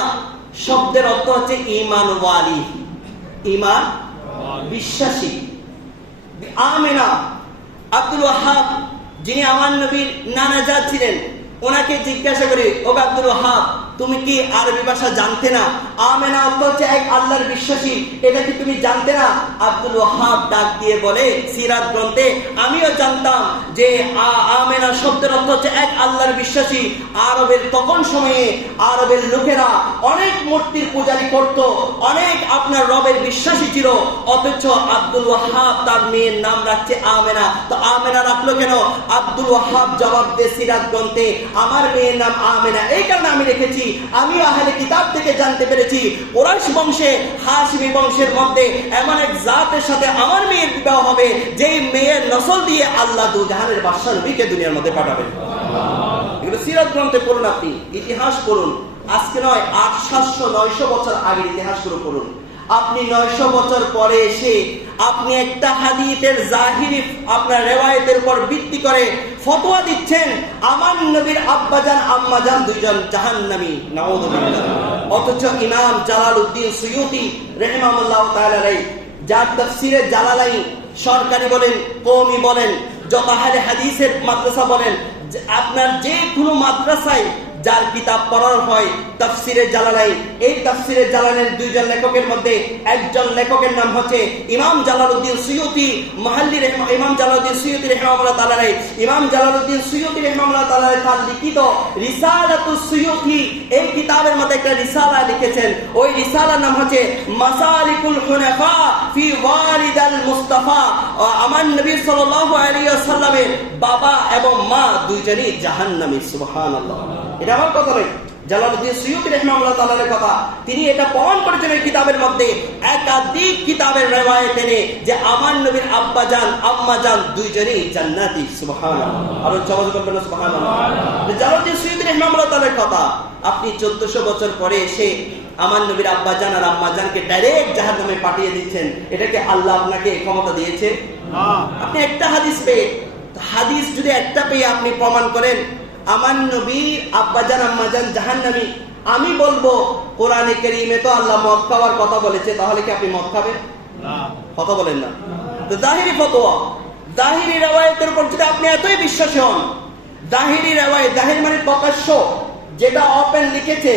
শব্দের অর্থ হচ্ছে ঈমান ওয়ালি, ঈমান বিশ্বাসী। আমেনা আব্দুল ওয়াহাব যিনি আমার নবীর নানাজাত ছিলেন, ওনাকে জিজ্ঞাসা করি, ও আব্দুল ওয়াহাব তুমি কি আরবি ভাষা জানতে না? আমেনা অর্থ হচ্ছে এক আল্লাহর বিশ্বাসী, এটা কি তুমি জানতে না? আব্দুল ওয়াহাব ডাক দিয়ে বলে সিরাত গ্রন্থে, আমিও জানতাম যে আমেনা শব্দের অর্থ হচ্ছে এক আল্লাহর বিশ্বাসী। আরবের তখন সময়ে আরবের লোকেরা অনেক মূর্তির পূজারি করত, অনেক আপনার রবের বিশ্বাসী ছিল, অথচ আব্দুল ওয়াহাব তার মেয়ের নাম রাখছে আমেনা। তো আমেনা রাখলো কেন? আব্দুল ওয়াহাব জবাব দিয়ে সিরাত গ্রন্থে, আমার মেয়ের নাম আমেনা এই কারণে আমি রেখেছি, আমি আহলে কিতাব থেকে জানতে পেরেছি কুরাইশ বংশে হাশিমি বংশের মধ্যে এমন এক জাতের সাথে আমার মেয়ের বিবাহ হবে, যেই মেয়ের নসল দিয়ে আল্লাহ দু জাহানের বাদশা নবীকে দুনিয়ার মধ্যে পাঠাবেন। এগুলো সিরাত গ্রন্থে পড়ুন, আপনি ইতিহাস পড়ুন। আজকে নয়, 800-900 বছর আগের ইতিহাস পড়ুন। আপনি 900 বছর পরে এসে আপনি একটা হাদিসের জাহিরি আপনার রিওয়ায়াতের উপর ভিত্তি করে ফতোয়া দিচ্ছেন আমার নবীর আব্বাজান আম্মাজান দুইজন জাহান্নামী, নাউযুবিল্লাহ। অথচ ইমাম জালালউদ্দিন সুয়ুতি রাহিমাহুল্লাহ তাআলা যার তাফসীরে জালালাইন সরকারি বলেন, কওমি বলেন, যত আহলে হাদিসের মাদ্রাসা বলেন, আপনার যে কোনো মাদ্রাসায় যার কিতাব পড়ার হয় তাফসীরে জালালাইন, এই তাফসীরে জালালাইনের দুইজন লেখকের মধ্যে একজন লেখকের নাম হচ্ছে ইমাম জালালউদ্দিন সুয়ুতি মাহাল্লি ইমাম জালালউদ্দিন সুয়ুতি রাহিমাহুল্লাহ তাআলা। ইমাম জালালউদ্দিন সুয়ুতি রাহিমাহুল্লাহ তাআলা তার লিখিত রিসালাতুস সুয়ুতি এই কিতাবের মধ্যে একটা রিসালা লিখেছেন। ওই রিসালার নাম হচ্ছে মাসালিকুল হুনাফা ফি ওয়ালিদাল মুস্তাফা। আমার নবী সাল্লাল্লাহু আলাইহি ওয়াসাল্লামের বাবা এবং মা দুইজনই জাহান্নামী। সুবহানাল্লাহ। এটা আমার কথা নয়, জালালউদ্দিন সুয়ুতি রাহিমাহুল্লাহ তাআলার কথা। তিনি এটা প্রমাণ করেছেন এই কিতাবের মধ্যে একাধিক কিতাবের রিওয়ায়াত এনে যে আমার নবীর আব্বাজান আম্মাজান দুইজনই জান্নাতি। সুবহানাল্লাহ। আর জবাব করবেন সুবহানাল্লাহ। জালালউদ্দিন সুয়ুতি রাহিমাহুল্লাহ তাআলার কথা। আপনি 1400 বছর পরে এসে আমার নবীর আব্বাজান আর আম্মাজানকে ডাইরেক্ট জাহান্নামে পাঠিয়ে দিচ্ছেন, এটাকে আল্লাহ আপনাকে ক্ষমতা দিয়েছে? আপনি একটা হাদিস পেয়ে, হাদিস যদি একটা পেয়ে আপনি প্রমাণ করেন আমার নবীর আব্বাজান আম্মাজান জাহান্নামী, আমি বলবো কোরআনে কারীমে তো আল্লাহ মদ খাওয়ার কথা বলেছে, তাহলে কি আপনি মদ খাবেন? না, কথা বলেন না। তো জাহিরি ফতোয়া, জাহিরি রিওয়ায়াতের উপর যদি আপনি এতই বিশ্বাসী হন, জাহিরি রিওয়ায়াত, জাহির মানে প্রকাশ্য, যেটা ওপেন লিখেছে,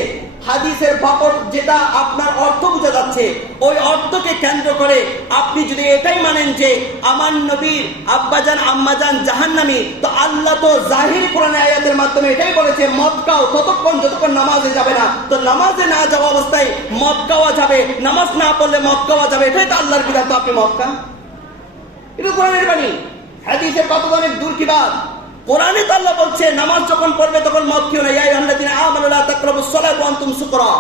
হাদিসের বাপর যেটা আপনার অর্থ বোঝা যাচ্ছে, ওই অর্থকে কেন্দ্র করে আপনি যদি এটাই মানেন যে আমার নবীর আব্বাজান আম্মাজান জাহান্নামী, তো আল্লাহ তো জাহির কোরআন আয়াতের মাধ্যমে এটাই বলেছে মদ খাও ততক্ষণ যতক্ষণ নামাজে যাবে না। তো নামাজে না যাওয়া অবস্থায় মদ খাওয়া যাবে, নামাজ না পড়লে মদ খাওয়া যাবে, এটাই তো আল্লাহর বিধান। তো আপনি মদ খান, এটা কোরআনের বাণী। হাদিসে কত ধরনের দূর কি বাত। কোরআনে তো আল্লাহ বলছে নামাজ যখন পড়বে তখন মদ খেও না, ইয়া আইয়ুহাল্লাযীনা আমানু লা তাকরাবুস সালাতা ওয়া আনতুম সুকরা।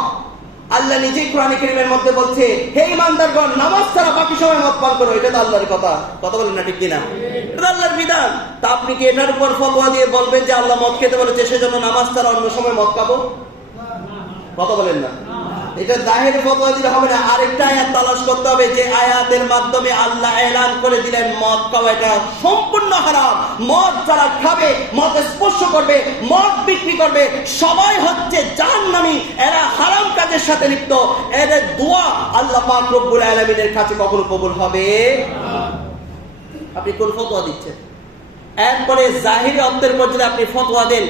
আল্লাহ নিজেই কোরআনে কারীমের মধ্যে বলছে হে ঈমানদারগণ নামাজ ছাড়া বাকি সময় মদ পান করো। এটা তো আল্লাহর কথা, কথা বলেন না ঠিক কিনা? এটা আল্লাহর বিধান। তা আপনি কি এটার উপর ফতোয়া দিয়ে বলবেন যে আল্লাহ মদ খেতে বলেছে সেজন্য নামাজ ছাড়া অন্য সময় মদ খাবো? কথা বলেন না। এটা জাহির ফতোয়া দিলে হবে না। আরেকটা আয়াত তালাশ করতে হবে যে আয়াতের মাধ্যমে আল্লাহ এলান করে দিলেন মদ খাওয়া এটা সম্পূর্ণ হারাম। মদ যারা খাবে, মদ স্পর্শ করবে, মদ বিক্রি করবে, সবাই হচ্ছে জাহান্নামী। এরা হারাম কাজের সাথে লিপ্ত। এদের দোয়া আল্লাহ পাক রব্বুল আলামিনের কাছে কখনো কবুল হবে? আপনি কোন ফতোয়া দিচ্ছেন? এরপরে জাহিরি অর্থের পর যদি আপনি ফতোয়া দেন,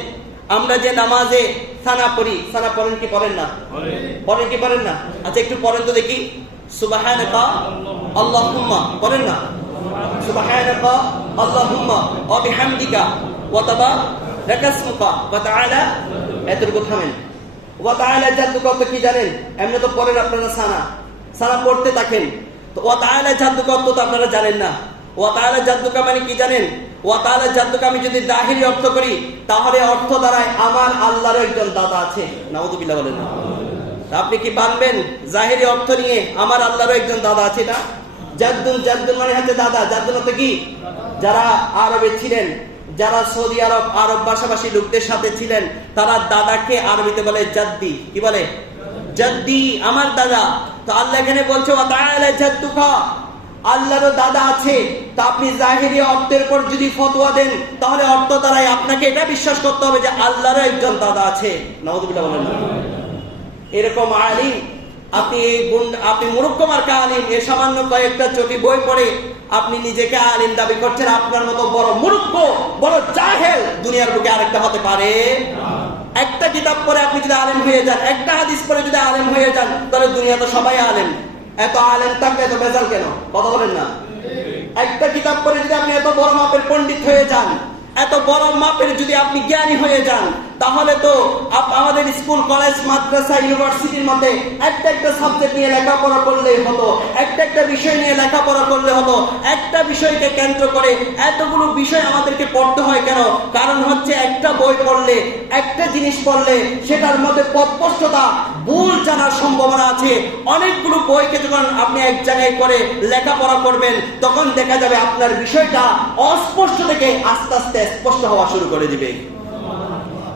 আমরা যে নামাজে সানা পড়ি, সানা পড়েন কি পড়েন না? পড়েন কি পড়েন না? আচ্ছা একটু পড়েন তো দেখি। সুবহানাকা আল্লাহুম্মা পড়েন না? সুবহানাকা আল্লাহুম্মা ওয়া বিহামদিকা ওয়া তাবারাকা ইসমুকা ওয়া তাআলা। এতটুকু থামেন। ওয়া তাআলা জাদ্দুকা তো কি জানেন? এমনি তো পড়েন আপনারা সানা, সানা পড়তে থাকেন। তো ওয়া তাআলা জাদ্দুকা তো আপনারা জানেন না। ওয়া তাআলা জাদ্দুকা মানে কি জানেন? ওয়া তাআলা জাদ্দুকা আমি যদি জাহিরি অর্থ করি তাহলে অর্থ দাঁড়ায় আমার আল্লাহর একজন দাদা আছে। নাউযুবিল্লাহ বলেন না। আপনি কি মানবেন জাহিরি অর্থ নিয়ে আমার আল্লাহর একজন দাদা আছে? না, জাদ্দুন, জাদ্দুন মানে হচ্ছে দাদা। জাদ্দুন তো কি? যারা আরবে ছিলেন, যারা সৌদি আরব, আরব ভাষাভাষী লোকদের সাথে ছিলেন, তারা দাদাকে আরবিতে বলে জাদ্দি। কি বলে? জাদ্দি, আমার দাদা। তো আল্লাহ এখানে বলছে ওয়া তাআলা জাদ্দুকা, আল্লাহর দাদা আছে। তা আপনি জাহিরি অর্থের পর যদি ফতোয়া দেন তাহলে অর্থ দ্বারাই আপনাকে এটা বিশ্বাস করতে হবে যে আল্লাহর একজন দাদা আছে। নাউযুবিল্লাহ বলেন না। এরকম আলিম আপনি মূর্খ মার্কা আলিম, এ সামান্য কয়েকটা চটি বই পড়ে আপনি নিজেকে আলিম দাবি করছেন। আপনার মতো বড় মূর্খ, বড় জাহেল দুনিয়ার বুকে আরেকটা হতে পারে? একটা কিতাব পড়ে আপনি যদি আলেম হয়ে যান, একটা হাদিস পড়ে যদি আলেম হয়ে যান, তাহলে দুনিয়া তো সবাই আলেম। এত আলেম থাকলে এত বেজাল কেন? কথা বলেন না। একটা কিতাব পড়ে যদি আপনি এত বড় মাপের পণ্ডিত হয়ে যান, এত বড় মাপের যদি আপনি জ্ঞানী হয়ে যান, তাহলে তো আমাদের স্কুল, কলেজ, মাদ্রাসা, ইউনিভার্সিটির মধ্যে একটা একটা সাবজেক্ট নিয়ে লেখাপড়া করলেই হতো, একটা একটা বিষয় নিয়ে লেখাপড়া করলে হতো। একটা বিষয়কে কেন্দ্র করে এতগুলো বিষয় আমাদেরকে পড়তে হয় কেন? কারণ হচ্ছে একটা বই পড়লে, একটা জিনিস পড়লে সেটার মধ্যে পথভ্রষ্টতা, ভুল জানার সম্ভাবনা আছে। অনেকগুলো বইকে যখন আপনি এক জায়গায় করে লেখাপড়া করবেন তখন দেখা যাবে আপনার বিষয়টা অস্পষ্ট থেকে আস্তে আস্তে স্পষ্ট হওয়া শুরু করে দিবে।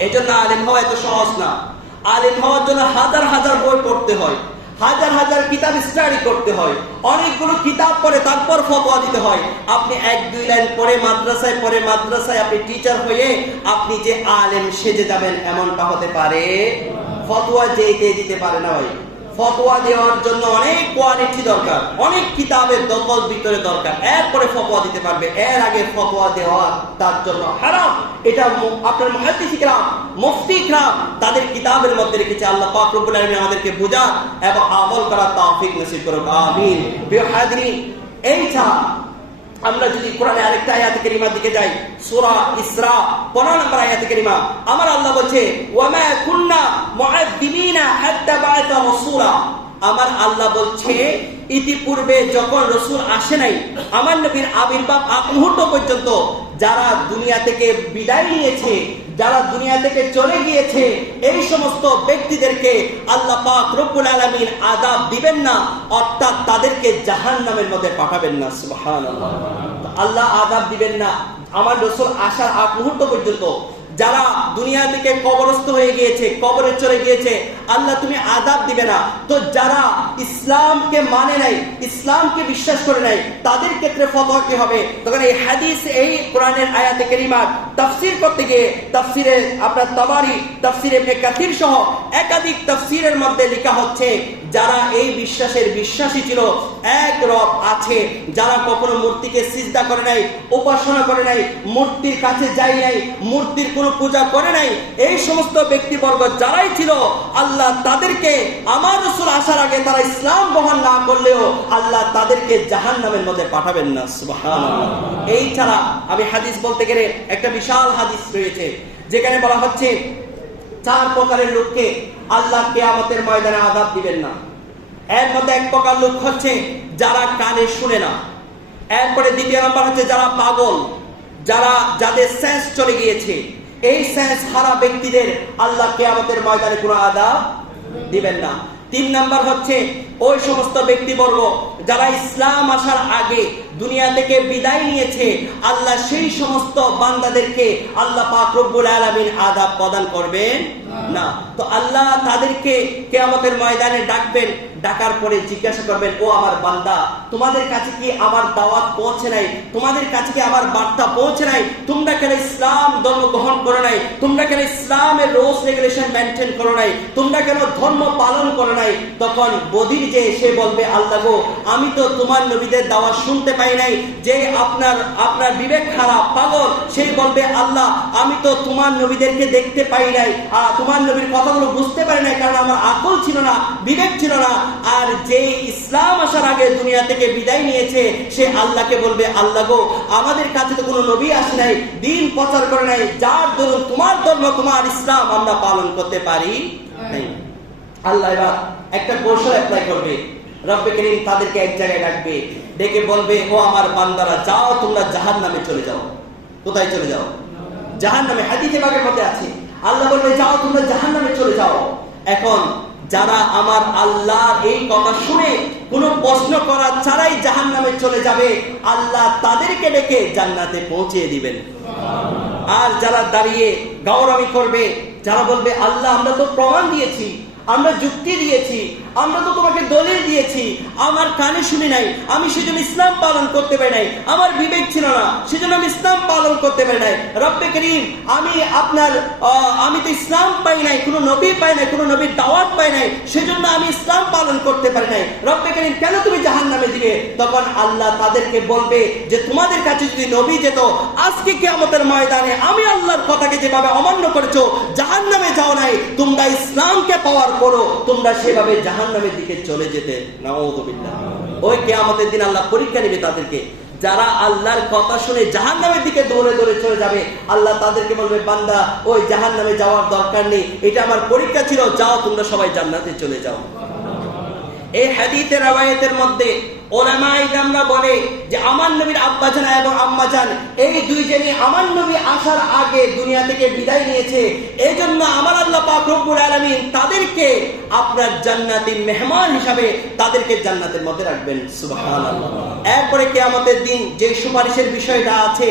এই জন্য আলেম হওয়া এত সহজ না। আলেম হওয়ার জন্য হাজার হাজার বই পড়তে হয়, হাজার হাজার কিতাব স্টাডি করতে হয়, অনেকগুলো কিতাব পড়ে তারপর ফতোয়া দিতে হয়। আপনি এক দুই লাইন পড়ে মাদ্রাসায় আপনি টিচার হয়ে আপনি যে আলেম সেজে যাবেন এমনটা হতে পারে? ফতোয়া যে দিতে পারে না ভাই। ফতোয়া দেওয়ার জন্য অনেক কোয়ালিটি দরকার, অনেক কিতাবের দখল ভিতরে দরকার, এরপরে ফতোয়া দিতে পারবে। এর আগে ফতোয়া দেওয়া তার জন্য হারাম। এটা আপনার মুহাদ্দিস কিরাম, মুফতি কিরাম তাদের কিতাবের মধ্যে রেখেছে। আল্লাহ পাক রব্বুল আলামিন আমাদেরকে বুঝার এবং আমল করার তৌফিক নসিব করুক, আমিন। প্রিয় হাজিরিন, এই ছাড়া আমরা যদি কোরআনে আরেকটা আয়াতে কারিমার দিকে যাই, সূরা ইসরা 15 নম্বর আয়াতে কারিমা, আমার আল্লাহ বলছে ওয়ামা কুননা মুআদ্দিবিনা হাত্তা বা'আথা রাসূলা। আমার আল্লাহ বলছে ইতিপূর্বে যখন রাসূল আসে নাই, আমার নবীর আবির্ভাব আগ মুহূর্ত পর্যন্ত যারা দুনিয়া থেকে বিদায় নিয়েছে, যারা দুনিয়া থেকে চলে গিয়েছে, এই সমস্ত ব্যক্তিদেরকে আল্লাহ পাক রব্বুল আলামিন আযাব দিবেন না, অর্থাৎ তাদেরকে জাহান্নামের মধ্যে পাঠাবেন না। সুবহানাল্লাহ। আল্লাহ আযাব দিবেন না আমার রাসূল আসার আগ মুহূর্ত পর্যন্ত। যারা দুনিয়া থেকে কবরস্থ হয়ে গিয়েছে, কবরে চলে গিয়েছে, আল্লাহ তুমি আযাব দিবে না। তো যারা ইসলামকে মানে নাই, ইসলামকে বিশ্বাস করে নাই, তাদের ক্ষেত্রে ফতোয়া কি হবে? তখন এই হাদিস, এই কোরআনের আয়াতে কারিমার তাফসীর করতে গিয়ে তাফসীরে আপনার তাবারি, তাফসীরে ইবনে কাসির সহ একাধিক তাফসীরের মধ্যে লেখা হচ্ছে যারা এই বিশ্বাসের বিশ্বাসী ছিল, এক রব আছে, যারা কখনো মূর্তিকে সিজদা করে নাই, উপাসনা করে নাই, মূর্তির কাছে যায় নাই, মূর্তির কোনো পূজা করে নাই, এই সমস্ত ব্যক্তিবর্গ যারাই ছিল, আল্লাহ তাদেরকে আমার রাসূল আসার আগে তারা ইসলাম গ্রহণ না করলেও আল্লাহ তাদেরকে জাহান্নামের মধ্যে পাঠাবেন না। সুবহানাল্লাহ। এই ছাড়া আমি হাদিস বলতে গেলে একটা বিশাল হাদিস রয়েছে যেখানে বলা হচ্ছে 4 প্রকারের লোককে আল্লাহ কিয়ামতের ময়দানে আযাব দিবেন না। এর মধ্যে এক প্রকার লোক হচ্ছে যারা কানে শুনে না। এরপরে দ্বিতীয় নাম্বার হচ্ছে যারা পাগল, যাদের সেন্স চলে গিয়েছে, এই সেন্স হারা ব্যক্তিদের আল্লাহ কিয়ামতের ময়দানে কোনো আযাব দিবেন না। 3 নাম্বার হচ্ছে ওই সমস্ত ব্যক্তিবর্গ যারা ইসলাম আসার আগে দুনিয়া থেকে বিদায় নিয়েছে, আল্লাহ সেই সমস্ত বান্দাদেরকে আল্লাহ পাক রব্বুল আলামিন আযাব প্রদান করবেন না। তো আল্লাহ তাদেরকে কিয়ামতের ময়দানে ডাকবেন, ডাকার পরে জিজ্ঞাসা করবেন, ও আমার বান্দা, তোমাদের কাছে কি আমার দাওয়াত পৌঁছে নাই? তোমাদের কাছে কি আমার বার্তা পৌঁছে নাই? তোমরা কেন ইসলাম ধর্ম গ্রহণ করো নাই? তোমরা কেন ইসলামের রুলস রেগুলেশন মেনটেন করো নাই? তোমরা কেন ধর্ম পালন করো নাই? তখন বধির যে সে বলবে, আল্লাহ গো, আমি তো তোমার নবীদের দাওয়াত শুনতে পাই নাই। যে আপনার বিবেক খারাপ পাগল, সেই বলবে, আল্লাহ আমি তো তোমার নবীদেরকে দেখতে পাই নাই, তোমার নবীর কথাগুলো বুঝতে পারি নাই, কারণ আমার আকল ছিল না, বিবেক ছিল না। আর যে ইসলাম আসার আগে দুনিয়া থেকে বিদায় নিয়েছে, সে আল্লাহকে বলবে, আল্লাহ গো, আমাদের কাছে তো কোনো নবী আসে নাই, দিন প্রচার করে নাই, যার দরুন তোমার ধর্ম তোমার ইসলাম আমরা পালন করতে পারি নাই। আল্লাহ এবার একটা কৌশল অ্যাপ্লাই করবে। রব্বে করিম তাদেরকে এক জায়গায় ডাকবে, ডেকে বলবে, ও আমার বান্দারা, যাও তোমরা জাহান্নামে চলে যাও। কোথায় চলে যাও? জাহান্নামে। হাদিসে পাকের মধ্যে আছে, আল্লাহ বলবে, যাও তোমরা জাহান্নামে চলে যাও। এখন যারা আমার আল্লাহর এই কথা শুনে কোনো প্রশ্ন করা ছাড়াই জাহান্নামে চলে যাবে, আল্লাহ তাদেরকে ডেকে জান্নাতে পৌঁছে দিবেন। আর যারা দাঁড়িয়ে গৌরবী করবে, যারা বলবে, আল্লাহ আমরা তো প্রমাণ দিয়েছি, আমরা যুক্তি দিয়েছি, আমরা তো তোমাকে দলিল দিয়েছি, আমার কানে শুনি নাই, আমি সেজন্য ইসলাম পালন করতে পারি নাই, আমার বিবেক ছিল না, সেজন্য আমি ইসলাম পালন করতে পারি নাই। রব্বে করিম, আমি তো ইসলাম পাই নাই, কোনো নবী পাই নাই, কোনো নবীর দাওয়াত পাই নাই, সেজন্য আমি ইসলাম পালন করতে পারি নাই। রব্বে করিম, কেন তুমি জাহান্নামে দিবে? তখন আল্লাহ তাদেরকে বলবে যে তোমাদের কাছে যদি নবী যেত, আজকে কিয়ামতের ময়দানে আমি আল্লাহর কথাকে যেভাবে অমান্য করেছো, জাহান্নামে যাও নাই, তোমরা ইসলামকে পাওয়ার পরও তোমরা সেভাবে জাহান্নামের দিকে চলে যেতে। নাউযুবিল্লাহ। ওই কিয়ামতের দিন আল্লাহ পরীক্ষা নেবে তাদেরকে। যারা আল্লাহর কথা শুনে জাহান্নামের দিকে দৌড়ে দৌড়ে চলে যাবে, আল্লাহ তাদেরকে বলবে, বান্দা, ওই জাহান্নামে যাওয়ার দরকার নেই, এটা আমার পরীক্ষা ছিল, যাও তোমরা সবাই জান্নাতে চলে যাও। এই হাদিসের রওয়ায়াতের মধ্যে ওলামায়ে ইকরামরা বলে যে আমার নবীর আব্বাজান এবং আম্মাজান এই দুইজনই আমার নবী আসার আগে দুনিয়া থেকে বিদায় নিয়েছে, এজন্য আমার আল্লাহ পাক রব্বুল আলামিন তাদেরকে আপনার জান্নাতি মেহমান হিসাবে তাদেরকে জান্নাতের মধ্যে রাখবেন। সুবহানাল্লাহ। এরপরে কিয়ামতের দিন যে সুপারিশের বিষয়টা আছে,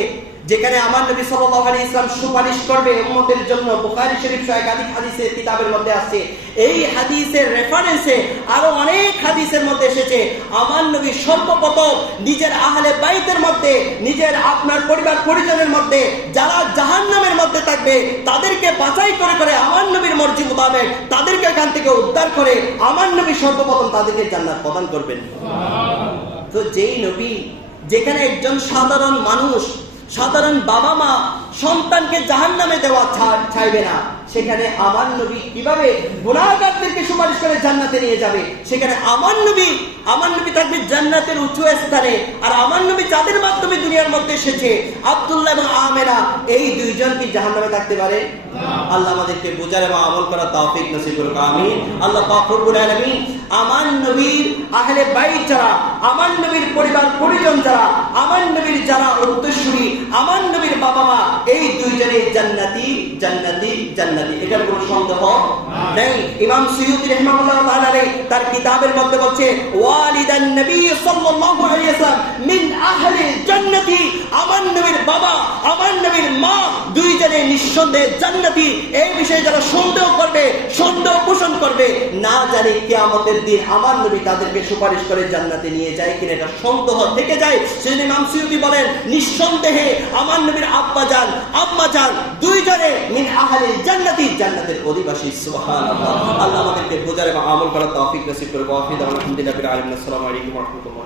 যেখানে আমার নবী সাল্লাল্লাহু আলাইহি ওয়াসাল্লাম সুপারিশ করবে উম্মতের জন্য, বুখারী শরীফ সহ একাধিক হাদিসের কিতাবের মধ্যে আছে। এই হাদিসের রেফারেন্সে আরো অনেক হাদিসের মধ্যে এসেছে আমার নবী সর্বপ্রথম নিজের আহলে বাইতের মধ্যে, নিজের আপনার পরিবার পরিজনের মধ্যে যারা জাহান্নামের মধ্যে থাকবে তাদেরকে বাছাই করে করে আমার নবীর মর্জি মোতাবেক তাদেরকে এখান থেকে উদ্ধার করে আমার নবী সর্বপ্রথম তাদেরকে জান্নাত প্রদান করবেন। তো যেই নবী, যেখানে একজন সাধারণ মানুষ, সাধারণ বাবা মা সন্তানকে জাহান্নামে দেওয়া চাইবে না, সেখানে আমার নবী কিভাবে গুনাহগারদেরকে সুপারিশ করে জান্নাতে নিয়ে যাবে? সেখানে আমার নবী থাকবে জান্নাতের উঁচু স্থানে। আর আমার নবী যাদের মাধ্যমে দুনিয়ার মধ্যে এসেছে, আব্দুল্লাহ এবং আমেনা, এই দুইজন কি জাহান্নামে থাকতে পারে? আল্লাহ আমাদেরকে বোঝার এবং আমল করার তৌফিক নসিব করুন। আমিন। আল্লাহ পাক রব্বুল আলামিন আমার নবীর আহলে বাইত যারা, আমার নবীর পরিবার পরিজন যারা, আমার নবীর যারা উত্তরসূরি, আমার নবীর বাবা মা, এই দুইজনে জান্নাতি জান্নাতি জান্নাতি, এটার কোনো সন্দেহ নেই। ইমাম সুয়ুতী রাহিমাহুল্লাহ তাআলা তার কিতাবের মধ্যে বলছে, ওয়ালিদান নবী সাল্লাল্লাহু আলাইহি ওয়াসাল্লাম মিন আহলি জান্নাতি, আমার নবীর বাবা, আমার নবীর মা দুইজনে নিঃসন্দেহে জান্নাতি। এই বিষয়ে যারা সন্দেহ করবে, সন্দেহ পোষণ করবে, না জানি কিয়ামতের দিন আমার নবী তাদেরকে সুপারিশ করে জান্নাতে নিয়ে যায় কিনা, এটা সন্দেহ থেকে যায়। সেজন্য ইমাম সুয়ুতী বলেন, নিঃসন্দেহে আমার নবীর আব্বাজান আম্মাজান দুইজনে মিন আহলি জান্নাতি, জান্নাতের অধিবাসী। সুবহানাল্লাহ। আল্লাহ আমাদেরকে বোঝার এবং আমল করার তৌফিক নসিব করুন। ওয়া আখিরু দাওয়ানা আলহামদুলিল্লাহি রাব্বিল আলামিন। আসসালামু আলাইকুম ওয়া রাহমাতুল্লাহ।